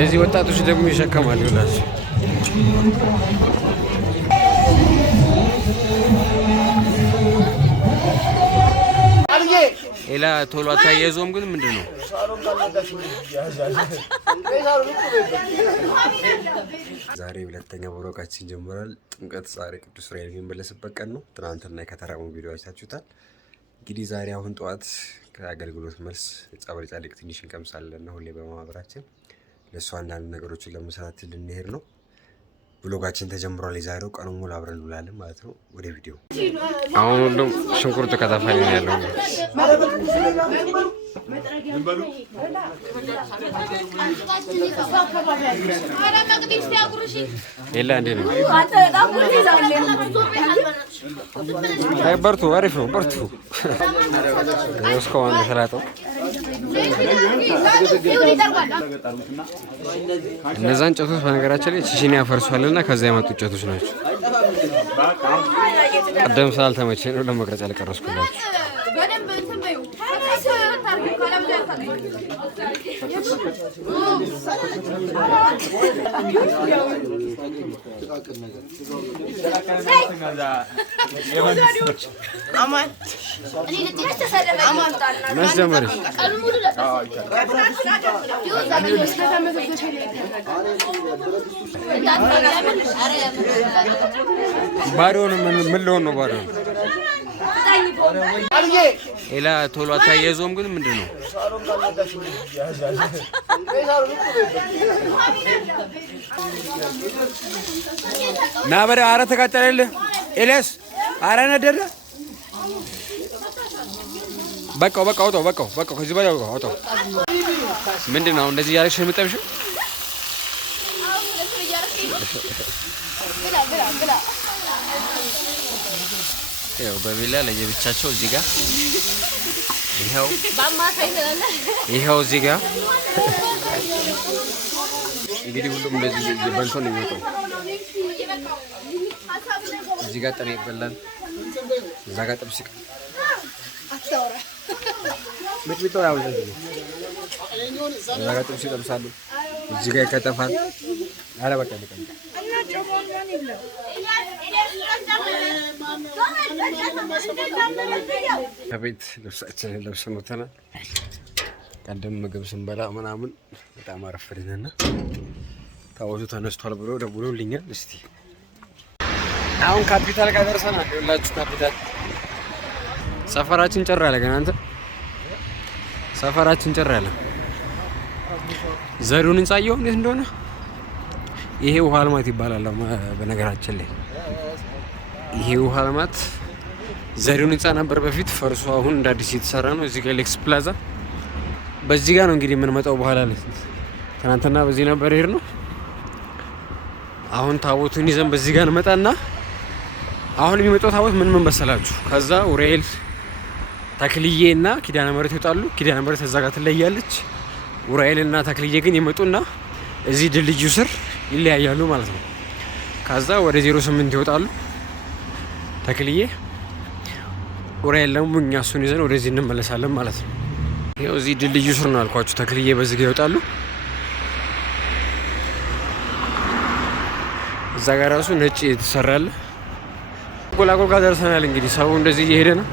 እንደዚህ ወጣቶች ደግሞ ይሸከማሉ ይላችሁ ኤላ ቶሎ አታያይዞም ግን ምንድነው ዛሬ ሁለተኛ ወሮቃችን ጀምሯል ጥምቀት ዛሬ ቅዱስ ዑራኤል የሚመለስበት ቀን ነው ትናንትና ከተራሙ ቪዲዮ አይታችሁታል እንግዲህ ዛሬ አሁን ጠዋት ከአገልግሎት መልስ ጸበል ጻድቅ ትንሽ እንቀምሳለን ነው ሁሌ በማህበራችን ለሱ አንዳንድ ነገሮችን ለመስራት ልንሄድ ነው ብሎጋችን ተጀምሯል የዛሬው ቀኑ ሙሉ አብረን እንውላለን ማለት ነው ወደ ቪዲዮ አሁን ሁሉም ሽንኩርት ከተፋይ ነው ያለው ኤላ እንዴ ነው አይ በርቱ አሪፍ ነው በርቱ እስካሁን ተላጠው እነዛን እንጨቶች በነገራችን ላይ ቺቺን ያፈርሷልና ከዛ የመጡ እንጨቶች ናቸው ቀደም ስላልተመቸኝ ነው ለመቅረጽ ያልቀረስኩላችሁ ባዶን ምን ልሆን ነው ባዶ ኤላ ቶሎ አታያይዞም ግን ምንድነው ናበረ አረ ተቃጠለለ ኤላስ አረ ነደረ በቃው ከዚህ በላይ አውጣው ምንድነው እንደዚህ ያለሽ የምጠብሽው ያው በቢላ ለየብቻቸው እዚህ ጋር ይሄው እዚህ ጋር እንግዲህ ሁሉም እንደዚህ በልቶ ነው የሚወጣው እዚህ ጋር ጥሬ ይበላል እዛ ጋር ጥብስ አታውራ ምጥሚጦ ያው እዛ ጋር ጥብስ ይጠብሳሉ እዚህ ጋር ይከተፋል አረ በቃ እና ጨዋታን ይላል ከቤት ልብሳችንን ለብሰን ወጥተናል ቀደም ምግብ ስንበላ ምናምን በጣም አረፈድንና ታቦቱ ተነስቷል ብሎ ደውሎልኛል እስቲ አሁን ካፒታል ጋር ደርሰናል ሁላችሁ ካፒታል ሰፈራችን ጭር ያለ ገና አንተ ሰፈራችን ጭር ያለ ዘሩን እንጻየው እንዴት እንደሆነ ይሄ ውሃ ልማት ይባላል በነገራችን ላይ ይሄ ውሃ ልማት ዘሪውን ህንጻ ነበር በፊት ፈርሶ አሁን እንደ አዲስ የተሰራ ነው እዚህ ጋር ኤሌክስ ፕላዛ በዚህ ጋር ነው እንግዲህ የምንመጣው በኋላ ላይ ትናንትና በዚህ ነበር ሄር ነው አሁን ታቦቱን ይዘን በዚህ ጋር እንመጣና አሁን የሚመጣው ታቦት ምን መሰላችሁ ከዛ ዑራኤል ተክልዬና ኪዳነ ምህረት ይወጣሉ ኪዳነ ምህረት እዛ ጋር ትለያለች ዑራኤልና ተክልዬ ግን ይመጡና እዚህ ድልድዩ ስር ይለያያሉ ማለት ነው ከዛ ወደ 08 ይወጣሉ ተክልዬ ዑራኤል ደግሞ እኛ እሱን ይዘን ወደዚህ እንመለሳለን ማለት ነው ይሄው እዚህ ድልድዩ ስር ነው አልኳችሁ ተክልዬ በዚህ ጋር ይወጣሉ እዛ ጋር ራሱ ነጭ የተሰራለ ጎላጎል ጋር ደርሰናል እንግዲህ ሰው እንደዚህ እየሄደ ነው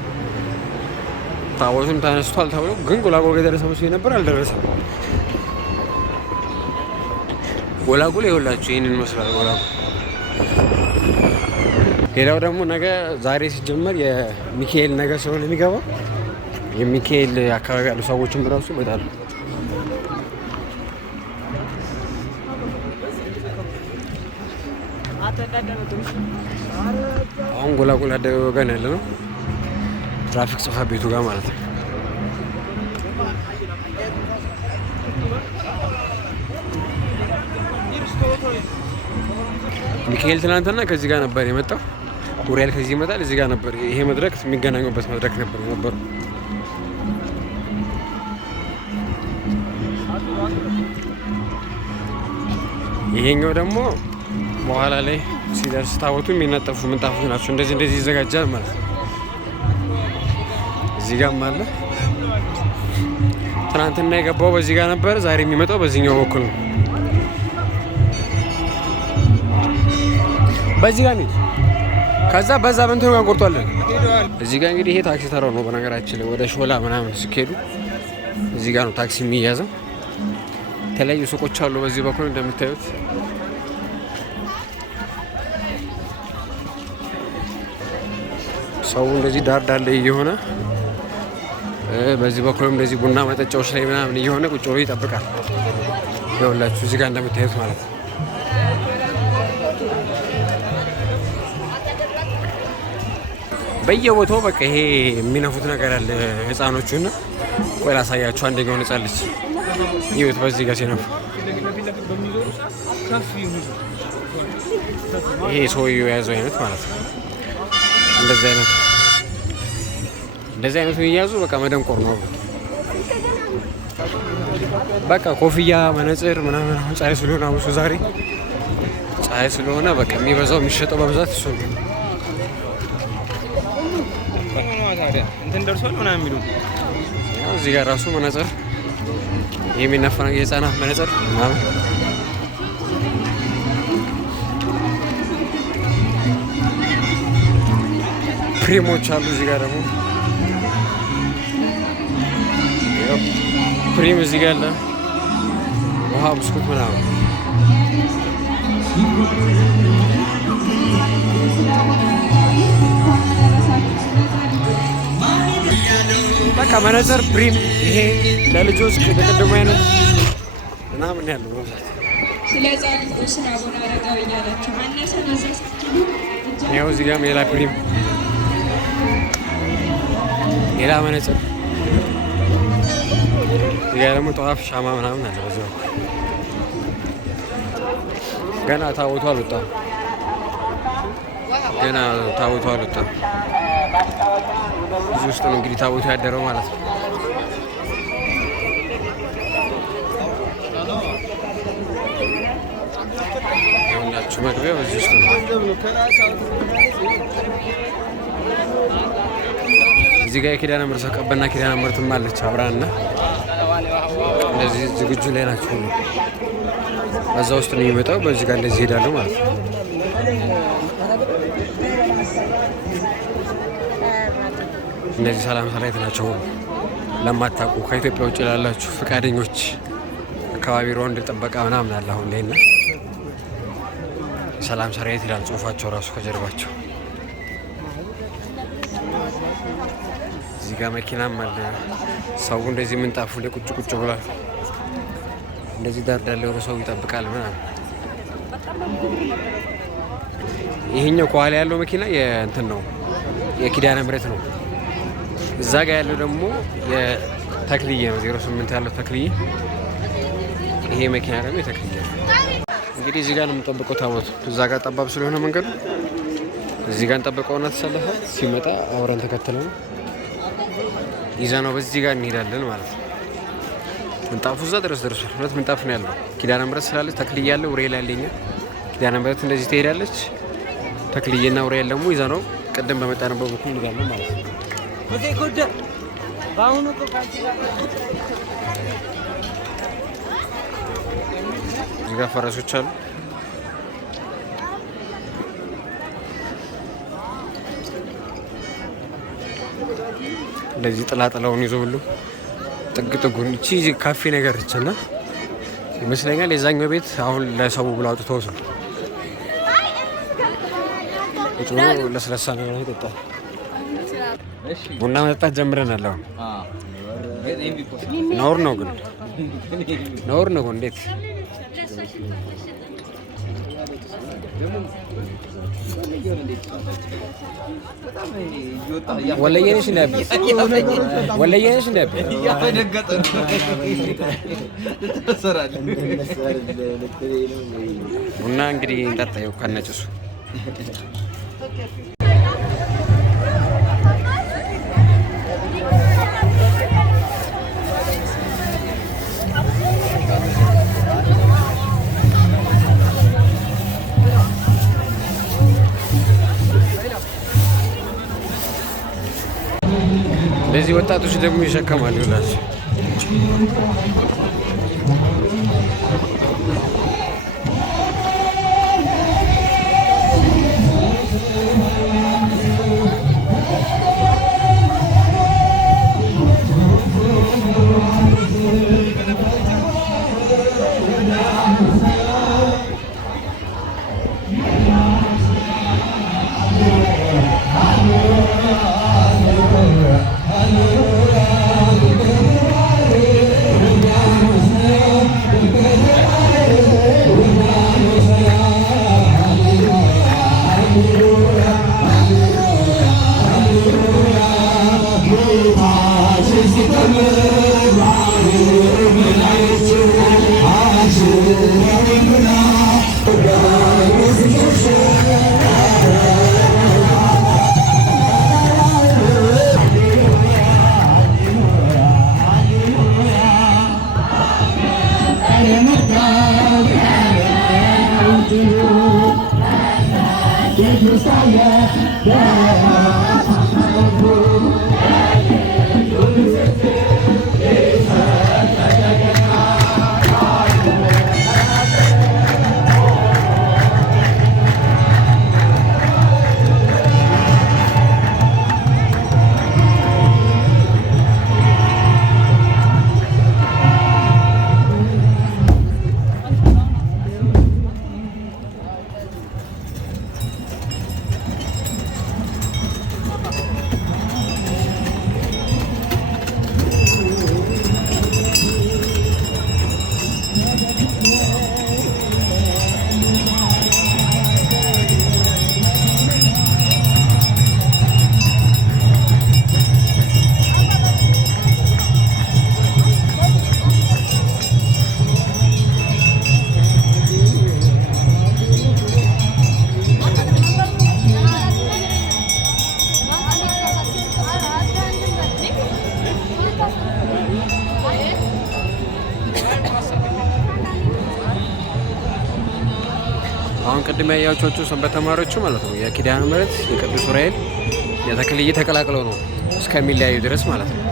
ታቦቱም ተነስቷል ተብሎ ግን ጎላጎል ጋር ደረሰ መስሎኝ ነበር አልደረሰም ጎላጎል ይኸውላችሁ ይሄንን መስራት ጎላጎል ሌላው ደግሞ ነገ ዛሬ ሲጀመር የሚካኤል ነገ ስለሆነ የሚገባው የሚካኤል አካባቢ ያሉ ሰዎችም ራሱ ይመጣሉ አሁን ጎላጎል አደባባይ ጋር ያለ ነው ትራፊክ ጽሕፈት ቤቱ ጋር ማለት ነው ሚካኤል ትናንትና ከዚህ ጋር ነበር የመጣው ዑራኤል ከዚህ ይመጣል እዚህ ጋር ነበር ይሄ መድረክ የሚገናኙበት መድረክ ነበር ይሄኛው ደግሞ በኋላ ላይ ሲደርስ ታቦቱ የሚነጠፉ ምንጣፎች ናቸው እንደዚህ ይዘጋጃል ማለት ነው እዚህ ጋርም አለ ትናንትና የገባው በዚህ ጋር ነበር ዛሬ የሚመጣው በዚህኛው በኩል ነው በዚህ ጋር እንሂድ። ከዛ በዛ በእንትኑ ጋር እንቆርጧለን። እዚህ ጋር እንግዲህ ይሄ ታክሲ ተራው ነው። በነገራችን ወደ ሾላ ምናምን ሲኬዱ እዚህ ጋር ነው ታክሲ የሚያዘው። የተለያዩ ሱቆች አሉ በዚህ በኩል እንደምታዩት። ሰው እንደዚህ ዳር ዳር ላይ እየሆነ በዚህ በኩልም እንደዚህ ቡና መጠጫዎች ላይ ምናምን እየሆነ ቁጭ ብሎ ይጠብቃል። ይኸውላችሁ እዚህ ጋር እንደምታዩት ማለት ነው። በየቦታው በቃ ይሄ የሚነፉት ነገር አለ ህፃኖቹና። ቆይ ላሳያችሁ። አንደኛውን ህፃን ልጅ ይኸውት በዚህ ጋር ሲነፉ፣ ይሄ ሰውዬው የያዘው አይነት ማለት ነው። እንደዚህ አይነቱ እየያዙ በቃ መደንቆር ነው በቃ። ኮፍያ መነጽር ምናምን ፀሐይ ስለሆነ አብሶ ዛሬ ፀሐይ ስለሆነ በቃ የሚበዛው የሚሸጠው በብዛት እሱ ነው። እንትን ደርሷል ምናምን የሚሉ ያው እዚህ ጋር ራሱ መነጽር የሚነፋ የህፃናት መነጽር ምናምን ክሬሞች አሉ። እዚህ ጋር ደግሞ ክሬም እዚህ ጋር አለ። ውሃ፣ ብስኩት ምናምን በቃ መነጽር ፕሪም። ይሄ ለልጆች ቅድም አይነት ምናምን ያለው ነው። ያው እዚህ ጋር ሌላ ፕሪም፣ ሌላ መነጽር። እዚህ ጋር ደግሞ ጠዋፍ ሻማ ምናምን አለ። በዚህ በኩል ገና ታቦቱ አልወጣም። እዚህ ውስጥ ነው እንግዲህ ታቦቱ ያደረው ማለት ነው። ይኸውላችሁ መግቢያው እዚህ ውስጥ ነው። እዚህ ጋር የኪዳነ ምሕረት ሰቀበና ኪዳነ ምሕረትም አለች አብራና። እንደዚህ ዝግጁ ላይ ናቸው ሁሉ። በዛ ውስጥ ነው የሚመጣው። በዚህ ጋር እንደዚህ ሄዳሉ ማለት ነው። እነዚህ ሰላም ሰራዊት ናቸው። ለማታውቁ ከኢትዮጵያ ውጭ ላላችሁ ፈቃደኞች አካባቢ ሮንድ ጥበቃ ምናምን አለ አሁን ላይና ሰላም ሰራዊት ይላል ጽሁፋቸው ራሱ ከጀርባቸው። እዚህ ጋር መኪናም አለ። ሰው እንደዚህ ምንጣፉ ላይ ቁጭ ቁጭ ብሏል። እንደዚህ ዳር ዳር ላይ ሰው ይጠብቃል ምናምን። ይሄኛው ከኋላ ያለው መኪና የእንትን ነው የኪዳነ ምሕረት ነው። እዛ ጋር ያለው ደግሞ የተክልዬ ነው 08 ያለው ተክልዬ። ይሄ መኪና ደግሞ የተክልዬ ነው። እንግዲህ እዚህ ጋር ነው የምንጠብቀው ታቦቱ። እዛ ጋር ጠባብ ስለሆነ መንገዱ እዚህ ጋር እንጠብቀውና ተሰለፈ ሲመጣ አብረን ተከትለው ይዛ ነው በዚህ ጋር እንሄዳለን ማለት ነው። ምንጣፉ እዛ ድረስ ደርሷል። ሁለት ምንጣፍ ነው ያለው። ኪዳነ ምሕረት ስላለች ተክልዬ ያለው ኡራኤል ያለኛ ኪዳነ ምሕረት እንደዚህ ትሄዳለች። ተክልዬና ኡራኤል ደግሞ ይዛ ነው ቅድም በመጣንበት በኩል እንሄዳለን ማለት ነው። እዚህ ጋር ፈረሶች አሉ። እንደዚህ ጥላጥላውን ይዞ ሁሉ ጥግ ጥጉን። እቺ ካፌ ነገር እችና ይመስለኛል የዛኛው ቤት አሁን ለሰው ብሎ አውጥተው ነው እጩ ለስለሳ ነገር ይጠጣል። ቡና መጠጣት ጀምረናል። አሁን ነውር ነው ግን ነውር ነው። እንዴት ወለየነሽ እንዳብ ወለየነሽ እንዳብ ቡና እንግዲህ እንጠጣየው ከነጭሱ እነዚህ ወጣቶች ደግሞ ይሸከማሉ ይላችሁ። ቅድም ያያችኋቸው ሰንበት ተማሪዎቹ ማለት ነው የኪዳነ ምሕረት የቅዱስ ዑራኤል የተክልዬ ተቀላቅለው ነው እስከሚለያዩ ድረስ ማለት ነው።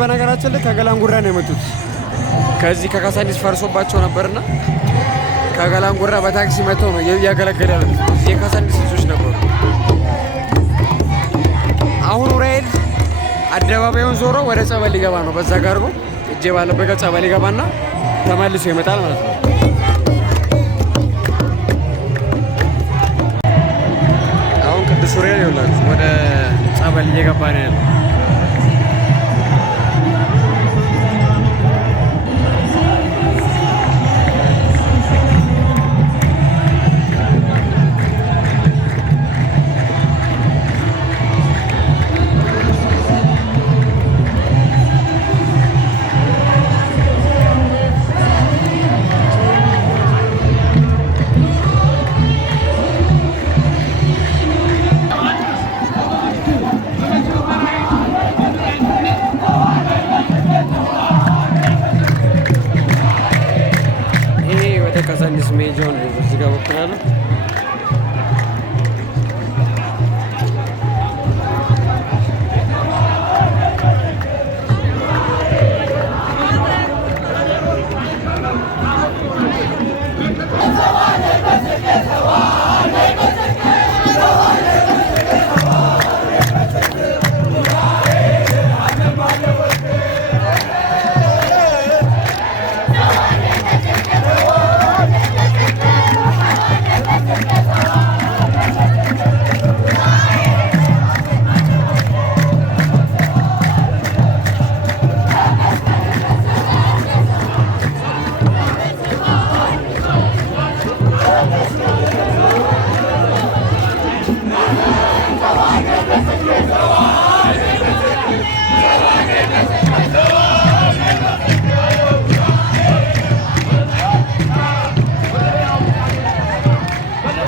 በነገራችን ላይ ከገላንጉራ ነው የመጡት። ከዚህ ከካሳንዲስ ፈርሶባቸው ነበርና ከገላንጉራ በታክሲ መጥተው ነው እያገለገለ ያሉት። እዚህ የካሳንዲስ ልጆች ነበሩ። አሁን ዑራኤል አደባባዩን ዞሮ ወደ ጸበል ሊገባ ነው። በዛ ጋር ነው እጄ ባለበት ጸበል ሊገባና ተመልሶ ይመጣል ማለት ነው። አሁን ቅዱስ ዑራኤል ይኸውላችሁ ወደ ጸበል እየገባ ነው ያለው። ካሳንዲስ ሜጆን እዚህ ጋር ወጥናለሁ።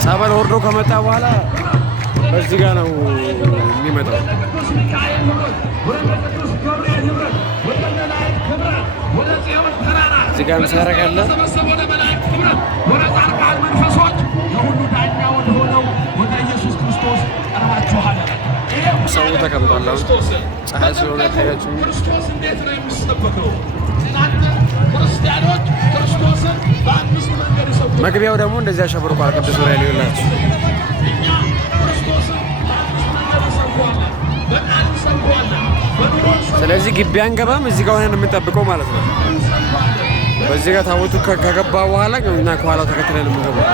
ጸበል ወርዶ ከመጣ በኋላ በዚህ ጋር ነው የሚመጣው። እዚህ ጋር ምሳረጋለ ሰው ተቀምጧል። ፀሐይ ስለሆነ ታያችሁ። መግቢያው ደግሞ እንደዚህ አሸብርቋል። ቅዱስ ዑራኤል ይላችሁ። ስለዚህ ግቢ አንገባም፣ እዚህ ጋር ሆነን የምንጠብቀው ማለት ነው። በዚህ ጋር ታቦቱ ከገባ በኋላ እና ከኋላው ተከትለን የምንገባው